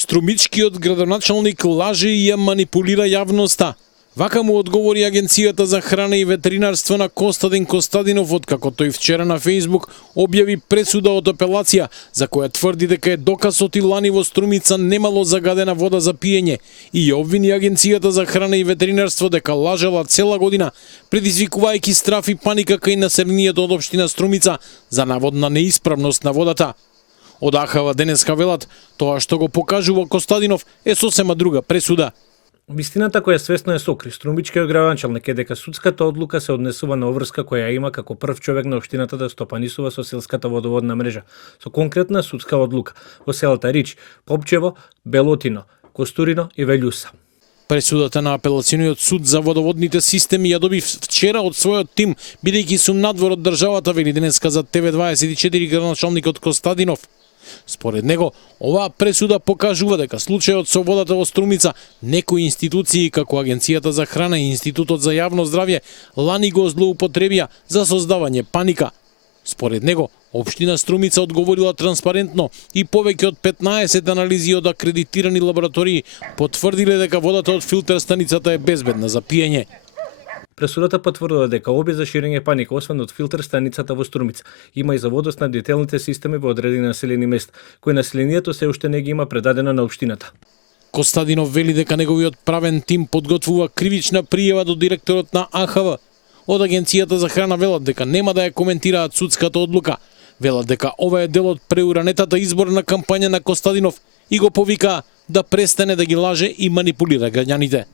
Струмичкиот градоначалник лаже и ја манипулира јавноста. Вака му одговори Агенцијата за храна и ветеринарство на Костадин Костадинов, откако тој вчера на Фејсбук објави пресуда од апелација, за која тврди дека е доказ и лани во Струмица немало загадена вода за пиење и ја обвини Агенцијата за храна и ветеринарство дека лажела цела година, предизвикувајќи страф и паника кај населението од општина Струмица за наводна неисправност на водата. Од АХВ денеска велат, тоа што го покажува Костадинов е сосема друга пресуда. Вистината која свесно е сокри струмичкиот градоначалник е дека судската одлука се однесува на обврска која има како прв човек на општината да стопанисува со селската водоводна мрежа, со конкретна судска одлука во селата Рич, Попчево, Белотино, Костурино и Велјуса. Пресудата на апелациониот суд за водоводните системи ја доби вчера од својот тим, бидејќи сум надвор од државата, вели денеска за ТВ24 градоначалникот Костадинов. Според него, оваа пресуда покажува дека случајот со водата во Струмица некои институции како Агенцијата за храна и Институтот за јавно здравје лани го злоупотребија за создавање паника. Според него, општина Струмица одговорила транспарентно и повеќе од 15 анализи од акредитирани лаборатории потврдиле дека водата од филтер станицата е безбедна за пиење. Пресудата потврдува дека обид за ширење паника, освен од филтер станицата во Струмица, има и за водоснабдителните системи во одредени населени места, кои населението се уште не ги има предадено на општината. Костадинов вели дека неговиот правен тим подготвува кривична пријава до директорот на АХВ. Од Агенцијата за храна велат дека нема да ја коментираат судската одлука. Велат дека ова е дел од преуранетата изборна кампања на Костадинов и го повика да престане да ги лаже и манипулира граѓаните.